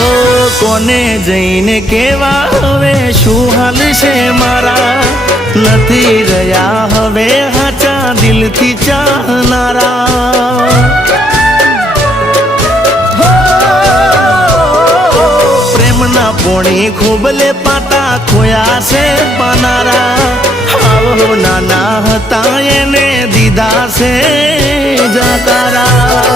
ઓ કોને જઈને કેવા હવે શું હાલ છે મારા, નથી રહ્યા હવે હાચા દિલથી ચાહનારા। પ્રેમના પોણી ખોબલે પાટા ખોયા છે પાનારા, આવો નાના હતા એને દીધા છે જાકારા।